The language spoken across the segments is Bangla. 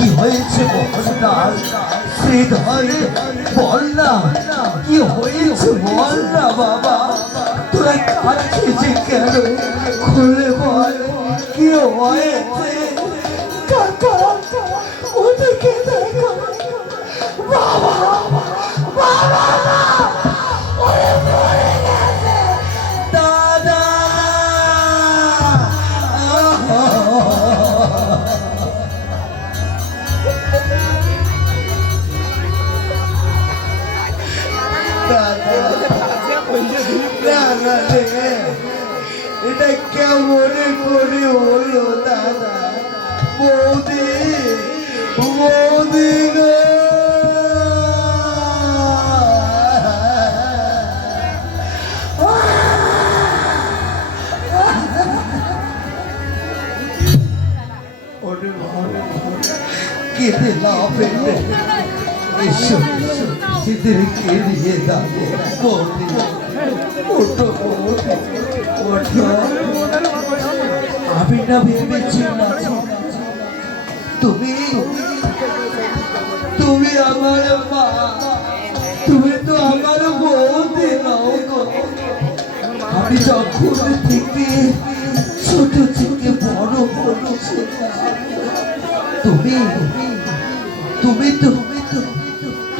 কি হয়েছে বলদার শ্রীধর বল না কি হয়েছে বল না বাবা তোরা কাঁদছিস কেন খুলে বল কি হয়েছে কাকা ওদিকে দেখো বাবা বাবা ওরে মরে গেছে দাদা এটা কেমন করে হলো দাদা বৌদি বৌদি গো কেঁদে লাভ এসো এদেরকে নিয়ে যাবো বৌদি ওঠো ওঠো আমি না ভেবেছিলাম তুমি তুমি আমার মা তুমি তো আমার বৌদি নাও গো আমি যখন থেকে ছোট থেকে বড় করেছি তুমি তুমি তো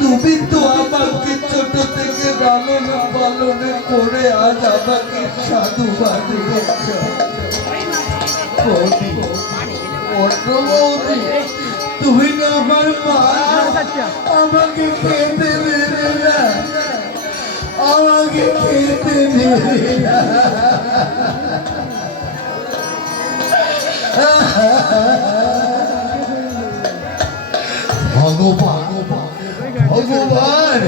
তুমি তো আমাকে ছোট থেকে লালন পালন করে আজ আমাকে সাধু বানিয়েছ তুমি না আমার মা আমাকে খেতে দেবে না আমাকে খেতে দেবে না ভগবান ভগবান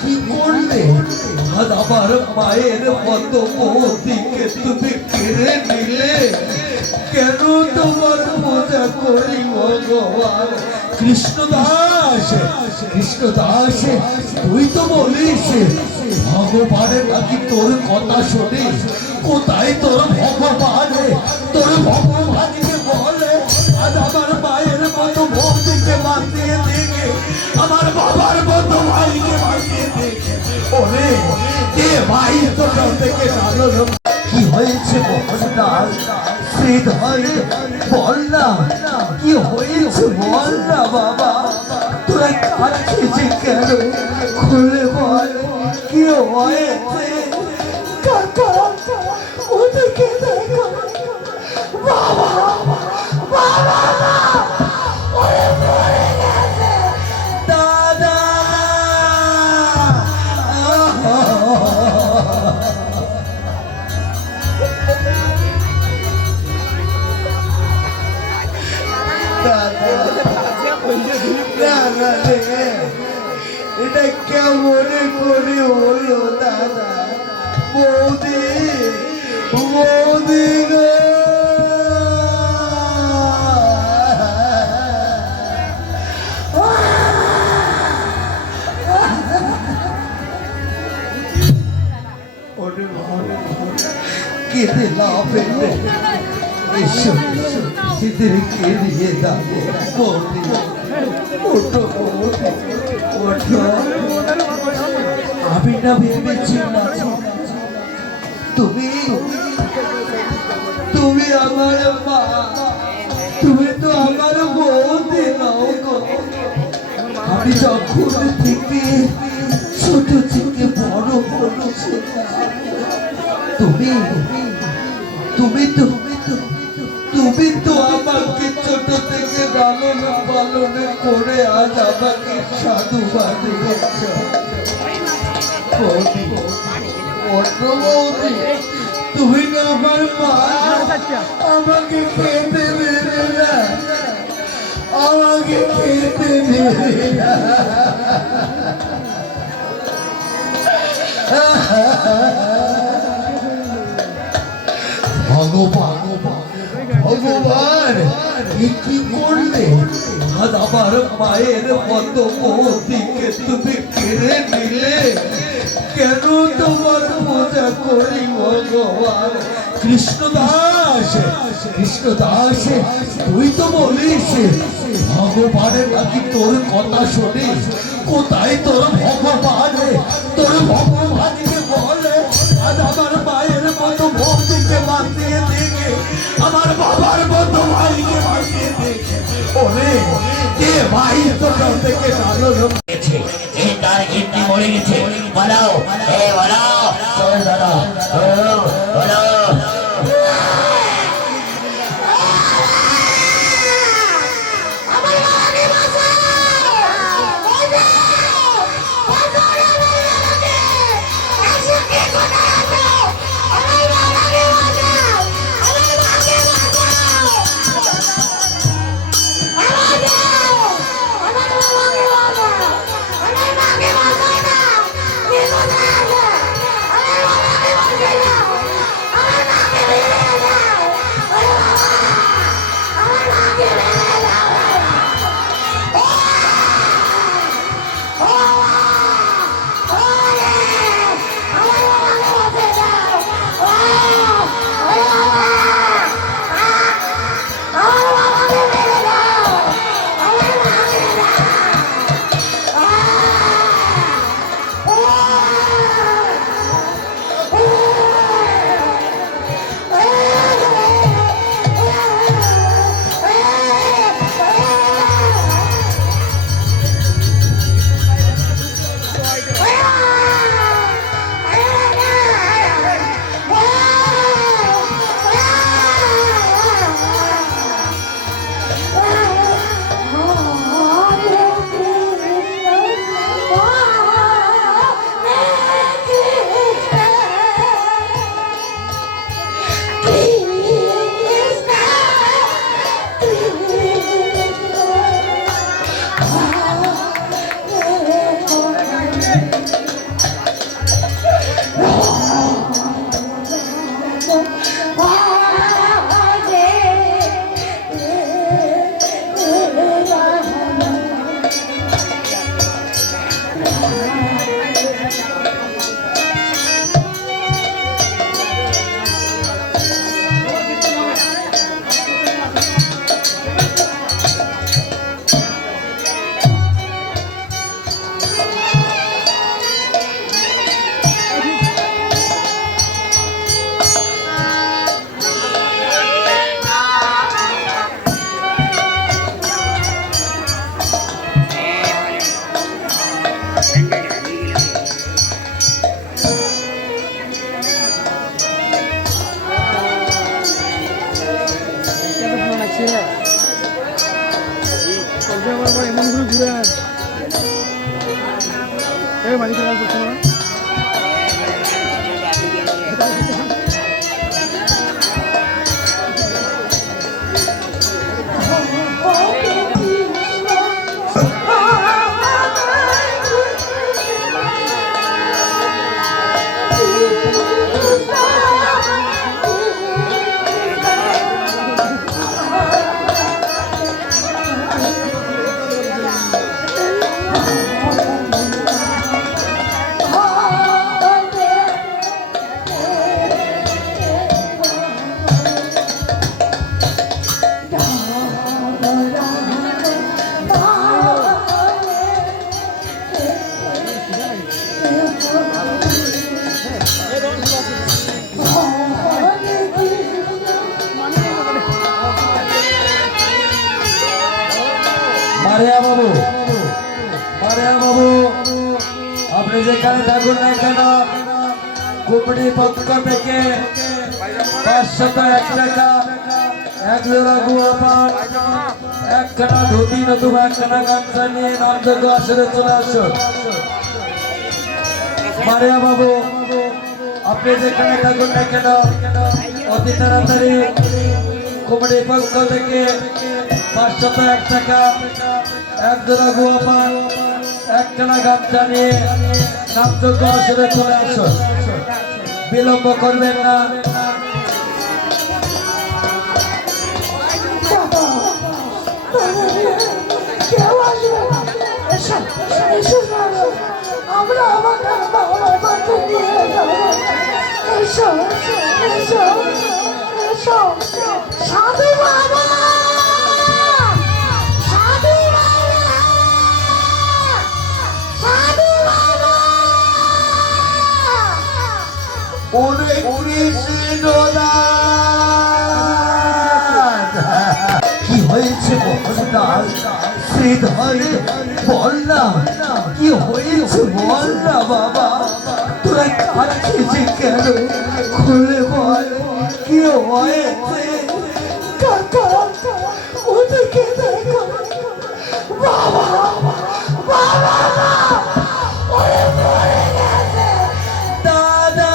কি করলে আজ আমার মায়ের মতো বৌদিকে তুমি কেড়ে নিলে কেন তোমার পূজা করি ভগবান কৃষ্ণদাস কৃষ্ণদাস তুই তো বলিস ভগবানের নাকি তোর কথা শোনে কোথায় তোর ভগবান তোর ভগবানকে বলে আজ আমার মায়ের মতো বৌদিকে বাঁচিয়ে দেখে আমার বাবার মতো ভাইকে বাঁচিয়ে দেখে ওরে কে ভাই তোর থেকে লালন কি হয়েছে বলদার শ্রীধর বল না কি হয়েছে বল না বাবা তোরা কাঁদছিস কেন খুলে বল কি হয়েছে কাকা ওদিকে দেখো বাবা বাবা ওরে মরে গেছে দাদা এটা কেমন করে হলো দাদা বৌদি বৌদি গো কেঁদে লাভ এসো এদেরকে নিয়ে যাবো বৌদি ওঠো ওঠো আমি না ভেবেছিলাম তুমি তুমি আমার মা তুমি তো আমার বৌদি নাও গো আমি যখন থেকে ছোট থেকে বড় করেছি তুমি তুমি তো তুমি তো আমাকে ছোট থেকে লালন পালন করে আজ আমাকে সাধু বানিয়েছ তুমি না আমার মা আমাকে খেতে দেবে না আমাকে খেতে দেবে না ভগবান ভগবান কি করলে আজ আমার মায়ের মতো বৌদিকে তুমি কেড়ে নিলে কেন তোমার পূজা করি ভগবান কৃষ্ণদাস কৃষ্ণদাস তুই তো বলিস ভগবানের নাকি তোর কথা শুনে কোথায় তোর ভগবান তোর ভগবানকে বলে আজ আমার মায়ের মতো ভক্তিকে বাঁচিয়ে দেখে আমার বাবার মতো ভাইকে বাঁচিয়ে দেখে ওরে কে ভাই তোর থেকে ভালো লোক তার কীর্তি মরে গেছে বলো বলো তোর দাদা বলো মারিয়া বাবু আপনি যেখানে থাকুন না কেন কুপড়ি পক্ষ থেকে 501 টাকা 1 জোড়া গুয়া পান 1 খানা ধুতি নতুবা 1 খানা গামছা নিয়ে নামযোগ্য আসরে চলে আসুন। মারিয়া বাবু আপনি যেখানে থাকুন না কেন অতি তাড়াতাড়ি কুপড়ি পক্ষ থেকে 501 টাকা 1 জোড়া গুয়া পান 1 খানা গামছা নিয়ে নামযোগ্য আসরে চলে আসুন। বিলম্ব করবেন না। আমরা আমাদের বাবা মাকে নিয়ে যাবো। এসো সাধু বাবা, সাধু বাবা, সাধু বাবা। ওরে কৃষ্ণনাথ, কি হয়েছে মোহনদাস? শ্রীধর বল না, কি হয়েছে বল না বাবা। তোরা কাঁদছিস কেন? খুলে বল, কি হয়েছে? কাকা ওদিকে দেখো বাবা, বাবা ওরে মরে গেছে। দাদা,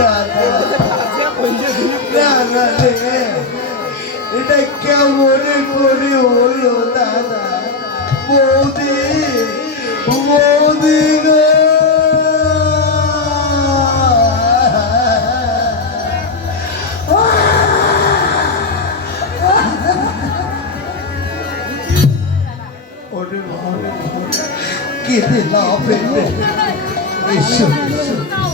দাদা রে, এটা কেমন করে হলো দাদা? বৌদি, বৌদি গো, কেঁদে লাভ এসো,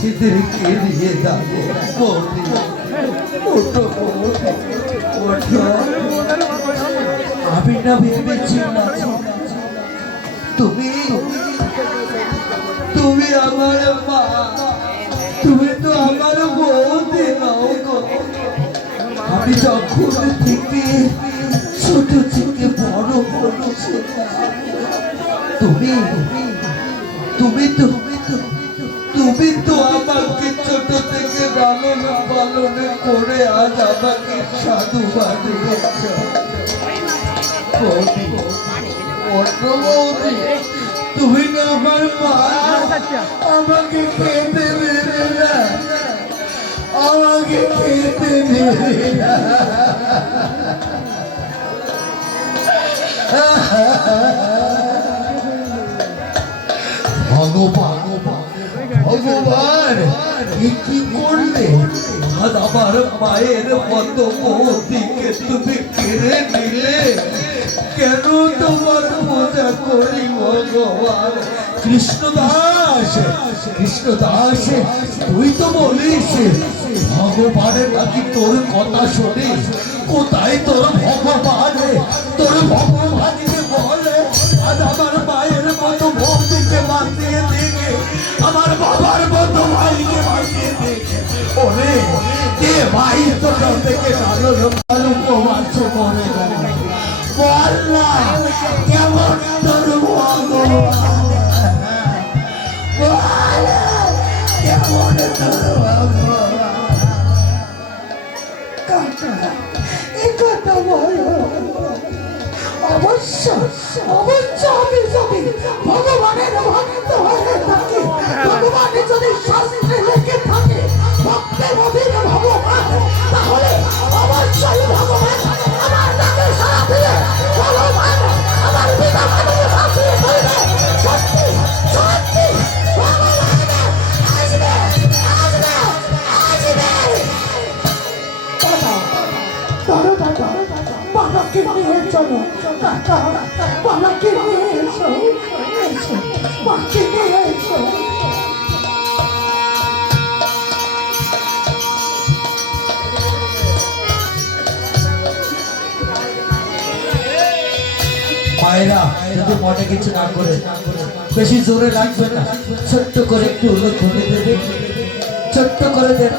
এদেরকে দিয়ে যাবো। বৌদি ওঠো, ওঠো। আমি না ভেবেছিলাম তুমি তুমি আমার মা, তুমি তো আমার বৌদি নাও গো। আমি যখন থেকে ছোট থেকে বড় করেছি, তুমি তুমি তো তুমি তো আমাকে ছোট থেকে লালন পালন করে আজ আমাকে সাধু বানিয়েছ। বৌদি, অন্য বৌদি, তুমি না আমার মা, আমাকে খেতে দেবে না, আমাকে খেতে দেবে না। ভগবান, ভগবান, কি করলে? আজ আমার মায়ের মতো বৌদিকে তুমি কেড়ে নিলে কেন? তোমার পূজা করি ভগবান। কৃষ্ণদাস, কৃষ্ণদাস, তুই তো বলিস ভগবানের নাকি তোর কথা শোনে। কোথায় তোর ভগবান? তোর ভগবানকে বলে আজ আমার মায়ের মতো বৌদিকে বাঁচিয়ে দেখে, আমার বাবার মতো ভাইকে বাঁচিয়ে দেখে। ওরে কে ভাই তোর থেকে লালন পালন করছে মনে গেল? বল না কেমন তোর ভগবান? বল কেমন তোর ভগবান? কথা বলো। অবশ্য অবশ্য আমি যদি ভগবানের ভক্ত হয়ে থাকি, ভগবানের যদি শাস্ত্রে লেখে থাকে ভক্তের অধীন ভগবান, তাহলে অবশ্যই ভগবান আমার নামে সারা দিয়ে ভগবান আমার পিতা মাতাকে বাঁচিয়ে ফেলবে। সত্যি সত্যি ভগবান আসবে, আসবে, আসবে। বাবাকে নিয়ে চলো কাকা, বাবাকে নিয়ে এসো, এসো বাবাকে নিয়ে এসো। মায়েরা যদি মনে কিছু না করে, বেশি জোরে লাগবে না, ছোট্ট করে একটু উল্লেখ করে দেবে, ছোট্ট করে দেন।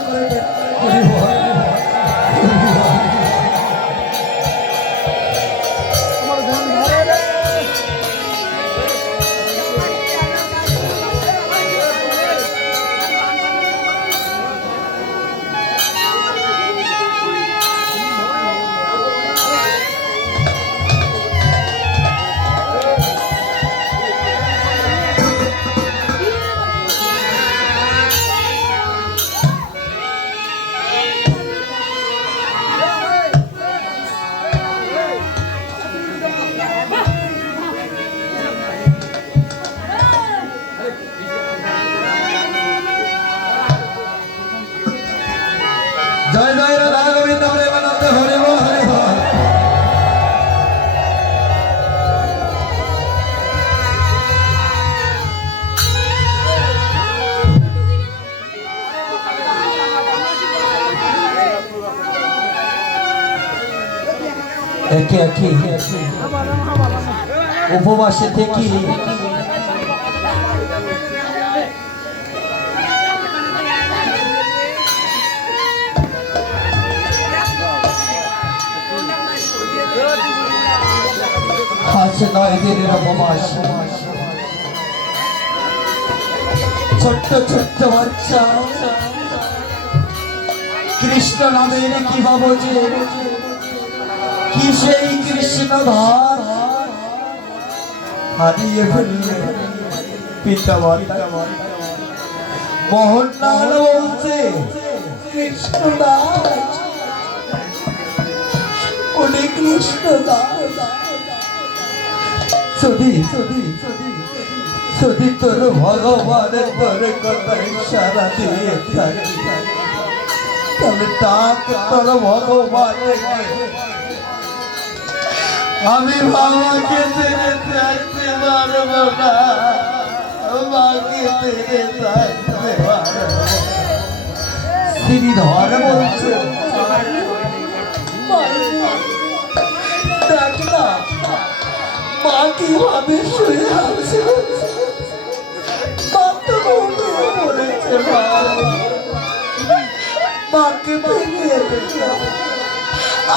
একে একে উপবাসে থেকে আজ 9 দিনের উপবাস। ছোট্ট ছোট্ট বাচ্চা কৃষ্ণ নামের কি ভাবো যে কি সেই কৃষ্ণ ধার হারিয়ে ফেললে পিতা মাতা। মোহনলাল বলছে কৃষ্ণ দাস, উনি কৃষ্ণ দাস। যদি যদি যদি তোর ভগবানের তোর কথায় সারা দিয়ে থাকি তবে তাকে তোর ভগবানের আমি বাবাকে ছেড়ে থাকতে পারবো না, মাকে ছেড়ে থাকতে পারবো। শ্রীধর বলছে দেখ না মা কিভাবে শুয়ে আছে, মা তো ঘুমিয়ে পড়েছে। মাকে ভেঙে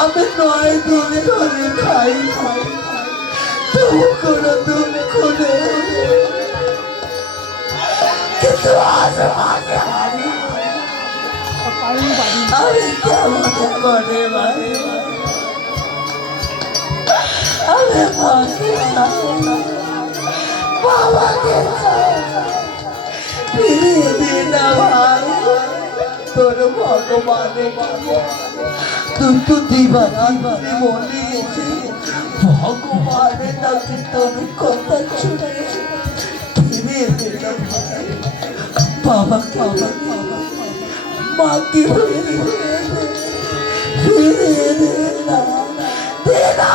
আমি 9 দিন ধরে খাই খাই, তবু কোনো দুঃখ নেই। কিন্তু আজ মাকে হারি আমি কেমন করে ভাই, আমি মাকে চাই, বাবাকে চাই, ফিরিয়ে দে না ভাই তোর ভগবানের। তুই তো দিবারাত্রি বলেছি ভগবানের নাকি তোর কথা শুনে ফিরিয়ে দে না ভাই, বাবাকে মাকে ফিরিয়ে দে না, দে না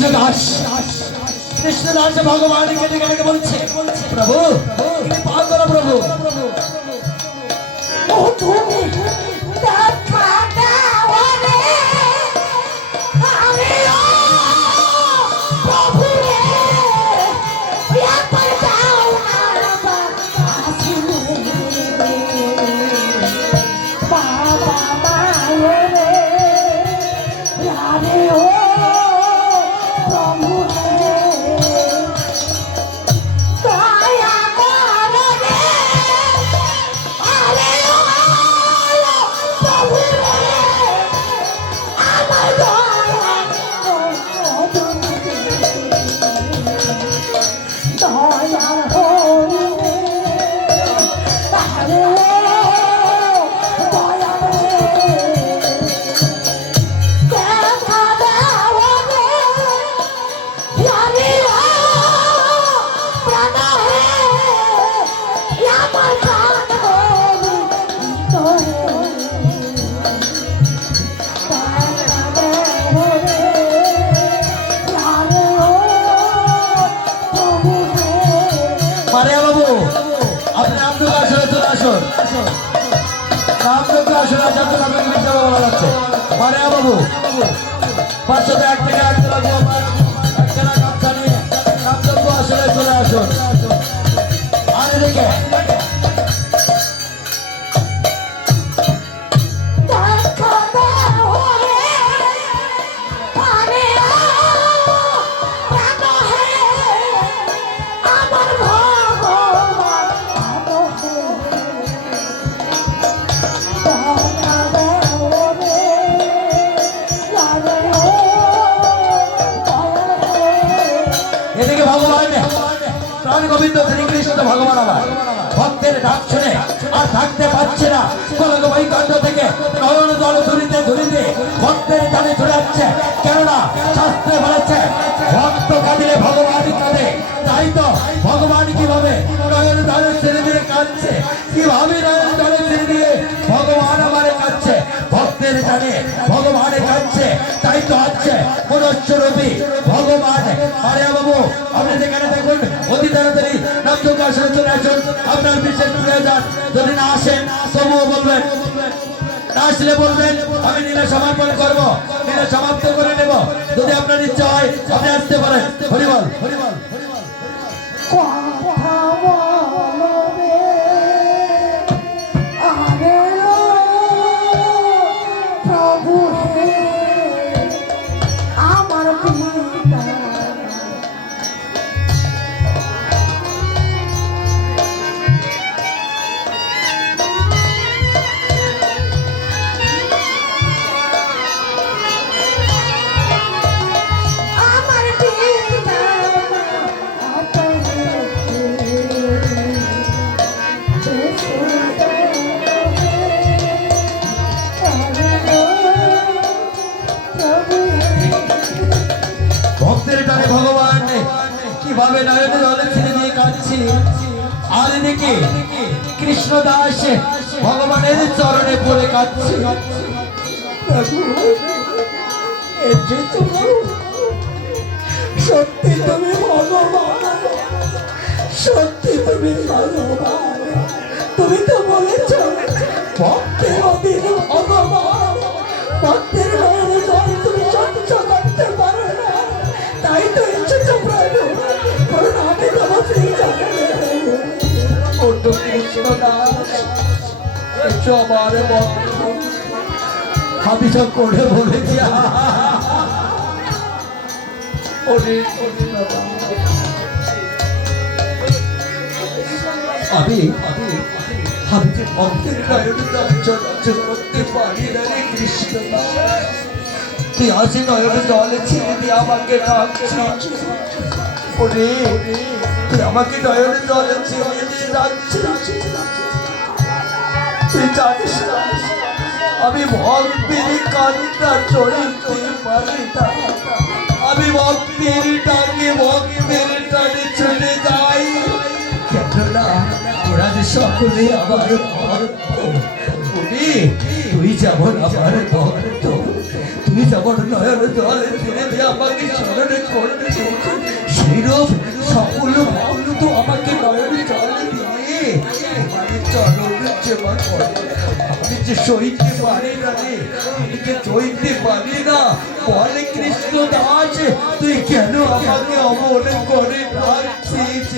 কৃষ্ণদাস কৃষ্ণদাস ভগবানকে ডেকে ডেকে বলছে, প্রভু তুমি পার করো প্রভু। ও তুমি দেখা দাও রে, আমি ও প্রভু রে, একবার দাও না বাসি বাবা মায়ে রে, রারে ও প্রভু রে, দয়া করো রে, আরে ও প্রভু রে, আমার দয়া দয়া হরি রে, আরে ও দয়া রে, দেখা দাও রে, আমি ও প্রাণ হে, আমার প্রাণ হরি তোরে, দেখা দাও রে, আরে ও প্রভু হে। মারিয়া বাবু আপনি আমদুকে আসলে চলে আসুন, আমদুকে আসলে আসলে আপনাকে মিথ্যা বলা যাচ্ছে। মারিয়া বাবু 501 থেকে 1 লাগবো, একখানা গামছা নিয়ে আমদুকে আসলে চলে আসুন। আর এদিকে দেখা দাও রে, আরে ও প্রাণ হে, আমার ভগবান প্রাণ হে, দেখা দাও রে, আরে ও দয়া হে। এদিকে ভগবান প্রাণ গোবিন্দ শ্রীকৃষ্ণ ভগবান আমার ভক্তের ডাক শুনে আর থাকতে পারছে না, কলঙ্কময়ী কাণ্ড থেকে নয়ন জল ধরিতে ধরিতে ভক্তের টানে চলে যাচ্ছে। কেননা শাস্ত্রে বলেছে ভক্ত কাঁদিলে ভগবান কাঁদে, তাই তো ভগবান কিভাবে নয়ন জলে ছেড়ে দিয়ে কাঁদছে, কিভাবে নয়ন জলে ছেড়ে দিয়ে ভগবান আমারে কাঁদছে, ভক্তের টানে ভগবানে কাঁদছে, তাই তো আছে মনুষ্যরূপী ভগবান। আরে বাবু আপনি যেখানে দেখুন অতি তাড়াতাড়ি নামযোগ্য আসলে চলে আসুন, আপনার বিশেষ প্রয়োজন। যদি না আসেন তবুও বলবেন, না আসলে বলবেন, আমি নীলা সমর্পণ করবো, নীলা সমাপ্ত করে নেব। যদি আপনার ইচ্ছা হয় আপনি আসতে পারেন। হরিবল হরিবল হরিবল। কথা বলো রে, আরে ও প্রভু হে, আমার পিতা। আমার পিতা ভক্তের টানে ভগবান কিভাবে নয়নে জলে ছেড়ে দিয়ে কাঁদছি। আর এদিকে কৃষ্ণদাস ভগবানের চরণে পড়ে কাঁদছে। সত্যি তুমি ভগবান, সত্যি তুমি ভগবান। তুমি তো বলেছ ভক্তের অধীন ভগবান, ভক্তের নয়নে জল তুমি সহ্য করতে পারো না, তাই তো এসেছ প্রভু, প্রণামে তব শ্রী কৃষ্ণদাস এসো আমার বন্ধু, আমি তো করে বলেছি আমি যে ভক্তের নয়নে সহ্য করতে পারি না রে কৃষ্ণ। তুই আসি নয়নে জলে ছেড়ে দিয়ে আমাকে ডাকছিস, ওরে তুই আমাকে নয়নে জলে ছেড়ে দিয়ে ডাকছিস। তুই জানিস না আমি ভক্তের কান্না চড়িতে পারি না, আমি ভক্তের ডাকে ভক্তের টানে চলে যাই। কেননা ওরা যে সকলে আমার ভক্ত, তুই যেমন আমার ভক্ত, তুই যেমন নয়ন জলে ছেড়ে আমাকে স্মরণে করতে সেরূপ সকল ভক্ত আমাকে নয়ন জলে দিয়ে আমি চরণ সেবা করে। আমি যে সইতে পারি না রে, আমি যে সইতে পারি না। বলে কৃষ্ণ দাস তুই কেন আমাকে অমন করে ডাকছিস?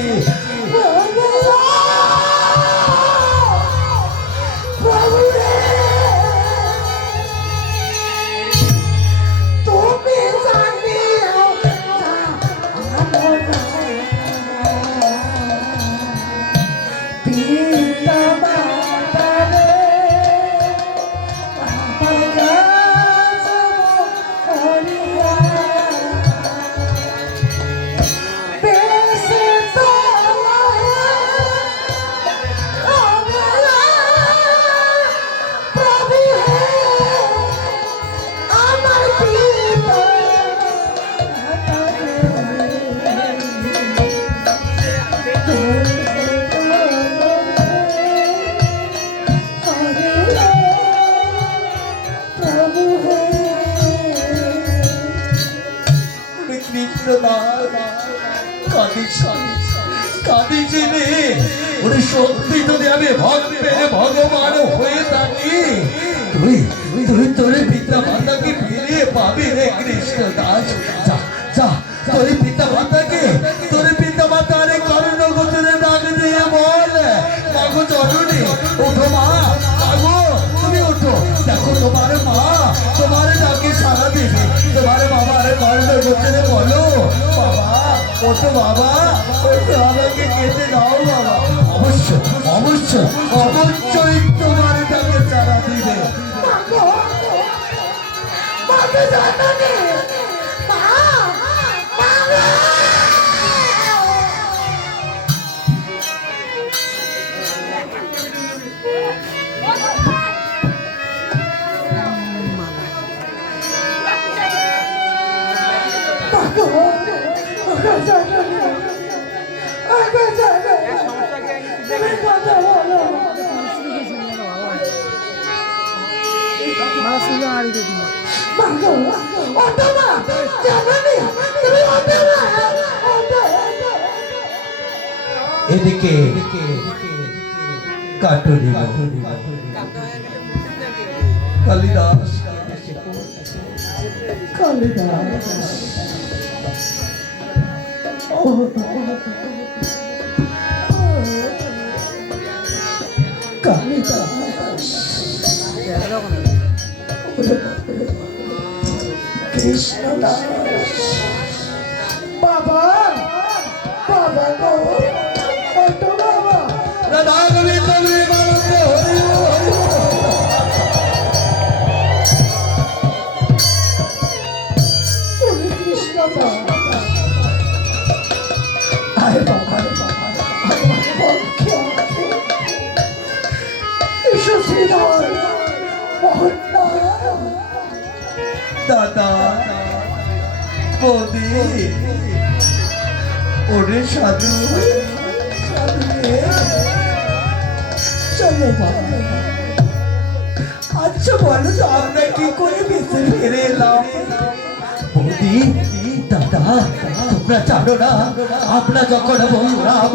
সত্যি যদি আমি ভক্তের ভগবান হয়ে থাকি, তুই তুই তোর পিতা মাতাকে ফিরিয়ে পাবি রে কৃষ্ণ দাস। যা যা তোর পিতা মাতাকে, তোর পিতা মাতার কর্ণ গোচরে ডাক দিয়ে বল, মাগো চরণে ওঠো মা, মাগো তুমি ওঠো। দেখো তোমার মা তোমার ডাকে সাড়া দেবে। তোমার বাবার কর্ণ গোচরে বলো, বাবা ওঠো, বাবা ওঠো, আমাকে খেতে দাও বাবা। অবশ্যই অবশ্যই অবশ্যই তোমার ডাকে সাড়া দিবে। এদিকে কাটুরি কালিদাস কালিদাস কালিদাস কৃষ্ণ দাস বাবা, বাবা গো ওটো বাবা। রাধা গোবিন্দ প্রেমানন্দে হরি হরি। কৃষ্ণ দাস আয় বাবা, দাদা বৌদি ওরে সাধু চলো বাবা। আচ্ছা বলো তো আমরা কি করে বেঁচে ফিরে এলাম? বৌদি দাদা তোমরা জানো না, আমরা যখন বললাম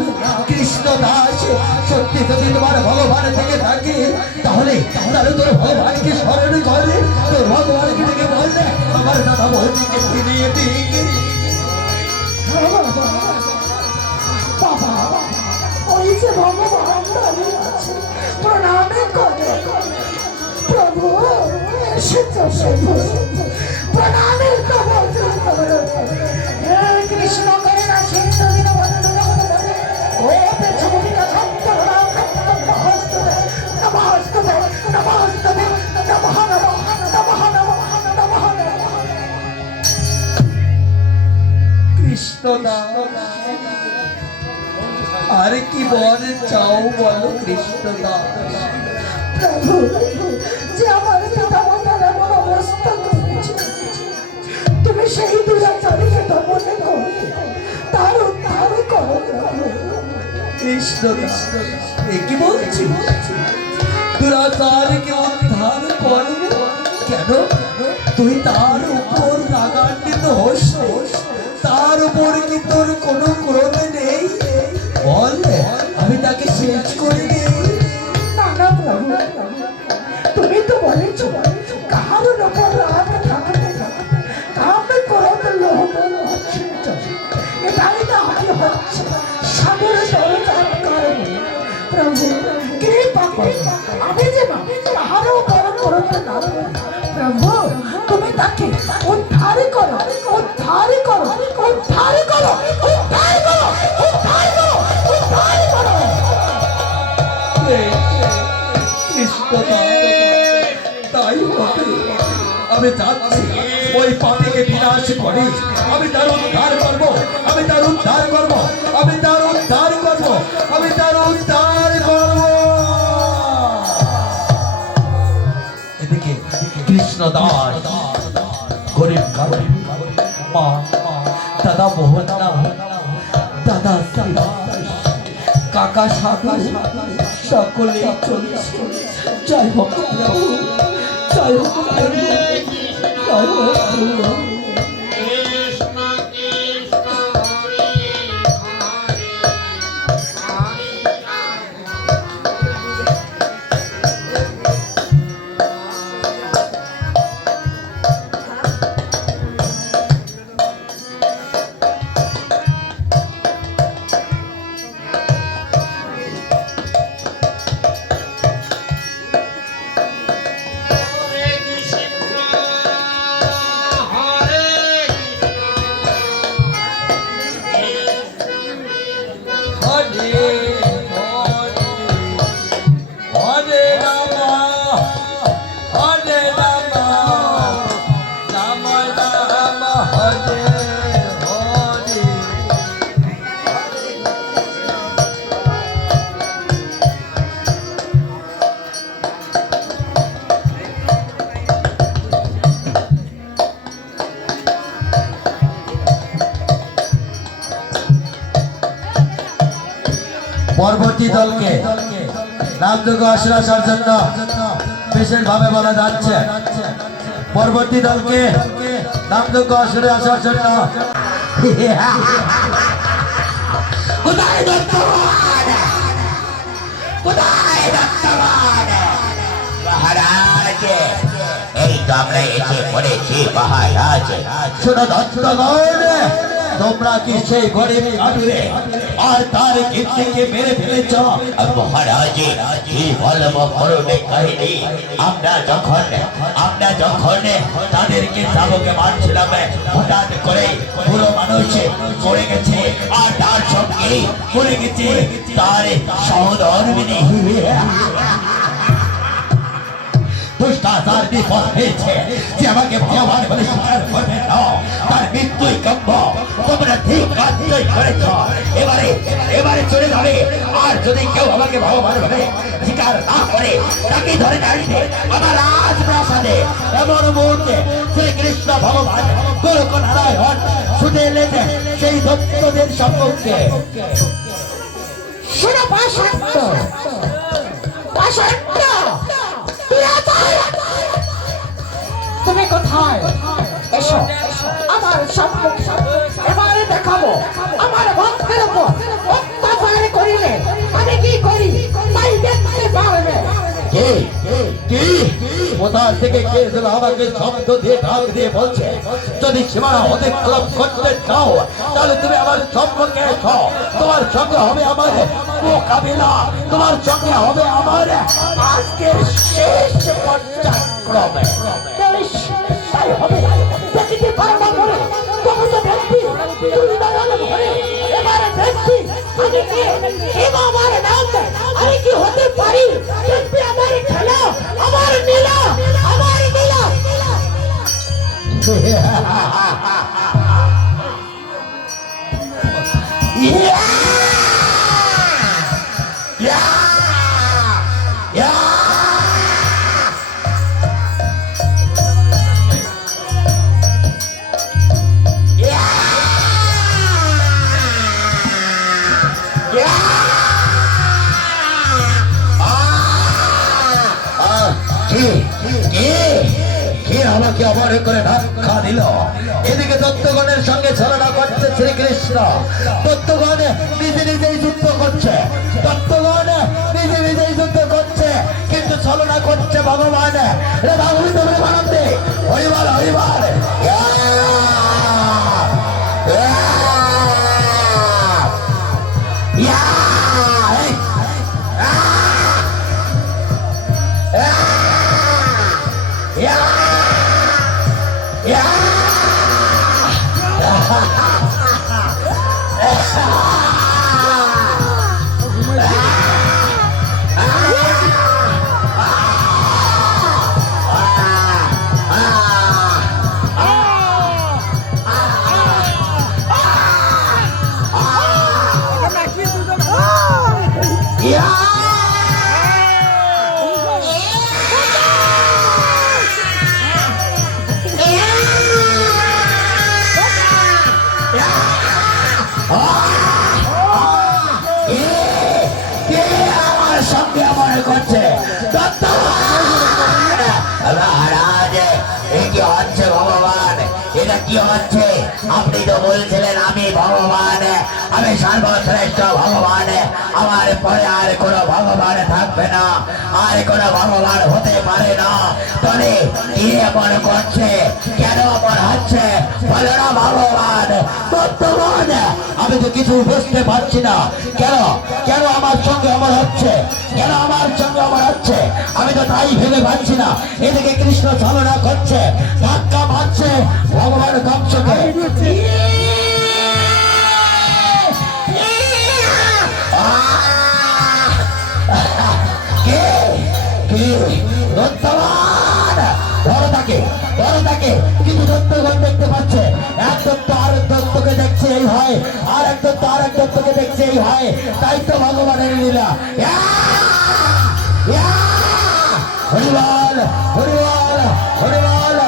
কৃষ্ণ দাস সত্যি যদি তোমার ভগবান থেকে থাকে, তাহলে তাহলে তোর ভগবানকে স্মরণ করে, তোর ভগবানকে ডেকে বললে আমার দাদা বৌদিকে ফিরিয়ে দিই। বাবা ওই যে ভগবান দাঁড়িয়ে আছে, প্রণামে করে প্রভু এসেছো প্রভু, প্রণামে কৃষ্ণ করে না সিন্ধু দিন ও পেছনে কৃষ্ণ আর কি বল চাও বলো কৃষ্ণ প্রভু, যে আমার পিতা মাতার এমন অবস্থা করেছে, তুমি সেই দুরাচারীকে দমন করে তার উদ্ধার করো কৃষ্ণ। কি বলছি দুরাচারীকে উদ্ধার করো? কেন তুই তার উপর রাগান্বিত হোস, তার উপর কি তোর কোনো ক্রোধ নেই? বল, আমি তাকে শেষ করে দিই। না না প্রভু, তুমি তো বলেছ কারোর ওপর রাগ থাকবে না, কামে ক্রোধ লোভ অচিন্ত, এটাই না হয় হচ্ছে সাগর দরজার কারণে। প্রভু কৃপা করো, আমি যেন কারো ওপর ক্রোধ না করি। প্রভু তুমি তাকে উদ্ধার করো, উদ্ধার করো, উদ্ধার করো, উদ্ধার করো, উদ্ধার করো, উদ্ধার করো। তাই হবে, আমি যাচ্ছি ওই পাপিকে বিনাশ করে আমি তার উদ্ধার করব, আমি তার উদ্ধার করব, আমি তার উদ্ধার করব, আমি তার উদ্ধার করব। এদিকে কৃষ্ণ দাস গরিব মা, দাদা মোহন দাদা কাকা সাধু সকলে চলেছে। জয় হোক প্রভু, জয় হোক প্রভু, জয় হোক প্রভু। পরবর্তী দলকে নামযোগ্য আসার জন্য বিশেষভাবে বলা যাচ্ছে, পরবর্তী দলকে নামযোগ্য আসরে আসার জন্য কোথায় দত্তবান, কোথায় দত্তবান মহারাজ? এই তো আমরা এসে পড়েছি মহারাজ। শোনো দত্তগণ, তোমরা কি সেই গরিব কাটুরে আর তার কীর্তিকে মেরে ফেলেছ? মহারাজ কি বলবো করুণে কাহিনী। আমরা যখন তাদেরকে শাবকে মারছিলাম, হঠাৎ করে পুরো মানুষ পড়ে গেছে, আর তার সঙ্গে পড়ে গেছে তার সহধর্মিনী। দুষ্টাচার বিপদ হয়েছে, যে আমাকে ভগবান বলে স্বীকার করবে না, তার মৃত্যুই কাম্য। তোমরা ঠিক কাজই করেছ। এবারে চলে যাবে, আর যদি কেউ আমাকে ভগবান বলে স্বীকার না করে, তাকে ধরে আসবে আমার রাজপ্রাসাদে। এমন মুহূর্তে শ্রীকৃষ্ণ ভগবান গোলক নারায়ণ ছুটে এলেন সেই দত্তদের সম্মুখে। শোনো পাষণ্ড, পাষণ্ড, তুমি কোথায়? এসো আমার সম্মুখে, এবারে দেখাবো আমার ভক্তের উপর অত্যাচার করিলে আমি কি করি তাই দেখতে পারবে। কোথা থেকে কে যেন আমাকে শব্দ দিয়ে ডাক দিয়ে বলছে, যদি সীমানা অতিক্রম করতে চাও তাহলে তুমি আমার সম্পর্কে এসো, তোমার সঙ্গে হবে আমার মোকাবিলা, তোমার সঙ্গে হবে আমার আজকের শেষ পর্যায়ক্রমে। তাই হবে, দেখিতে পারবো বলে তবু তো ব্যক্তি তুই দাঁড়ানো ঘরে। এবারে দেখছি আমি কি আমার নাম, আমি কি হতে পারি। দেখবি আমার খেলা, আমার নীলা, আমার নীলা। কে আমাকে অমর করে ধাক্কা দিল। এদিকে দত্তগণের সঙ্গে ছলনা করছে শ্রীকৃষ্ণ। দত্তগণ নিজে নিজেই যুদ্ধ করছে, দত্তগণ নিজে নিজেই যুদ্ধ করছে, কিন্তু ছলনা করছে ভগবান। রে বাবুই তোমরা বানাতে হরিবল হরিবল। আমার সঙ্গে আমার করছে মহারাজ, এ কি হচ্ছে ভগবান? এটা কি হচ্ছে? আপনি তো বলছিলেন আমি ভগবান, আমি সর্বশ্রেষ্ঠ ভগবান, আমার পরে আর কোনো ভগবান থাকবে না, আর কোনো ভগবান হতে পারে না। তবে কি এমন করছে? কেন এমন হচ্ছে বলো না ভগবান। বর্তমান আমি তো কিছু বুঝতে পারছি না। কেন কেন আমার সঙ্গে আমার হচ্ছে? কেন আমার সঙ্গে আমার হচ্ছে? আমি তো তাই ভেবে পাচ্ছি না। এদিকে কৃষ্ণ ছলনা করছে, ধাক্কা মারছে ভগবান কংসকে। কিন্তু দত্তগণ দেখতে পাচ্ছে, এক দত্ত আর এক দত্তকে দেখছে এই হয়, আর এক দত্ত আর এক দত্তকে দেখছে এই হয়। তাই তো ভগবানের লীলা। হরিবল হরিবল হরিবল।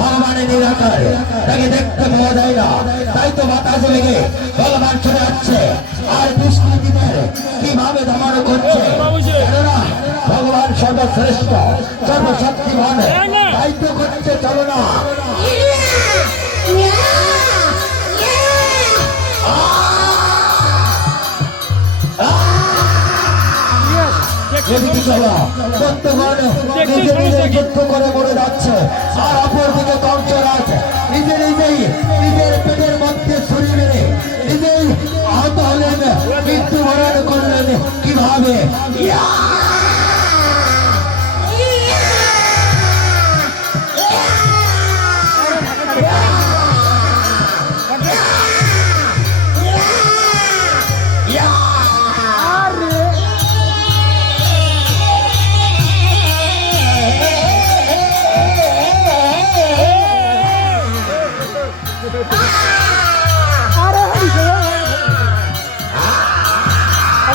ভগবানের নিরাকার, তাকে দেখতে পাওয়া যায় না। তাই তো বাতাসে লেগে ভগবান চলে যাচ্ছে, আর দুষ্কৃতীদের কিভাবে দমন করছে। কেননা ভগবান সর্বশ্রেষ্ঠ সর্বশক্তিমান, তাই তো করছে। চলো না এদিকে চলো। দত্তগণ নিজে নিজে যুদ্ধ করে মরে যাচ্ছে, আর অপরদিকে কংসরাজ নিজে নিজেই নিজের পেটের মধ্যে ছুরি মেরে নিজেই আহত হলেন, মৃত্যুবরণ করলেন। কিভাবে?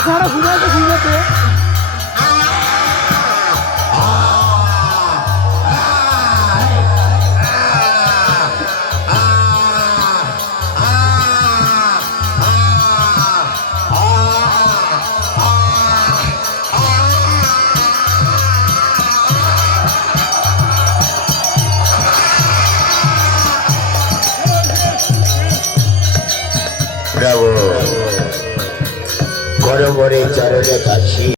সারা ঘুমাতে ঘুমাতে প্রভু গরম করে চরণে কাশি।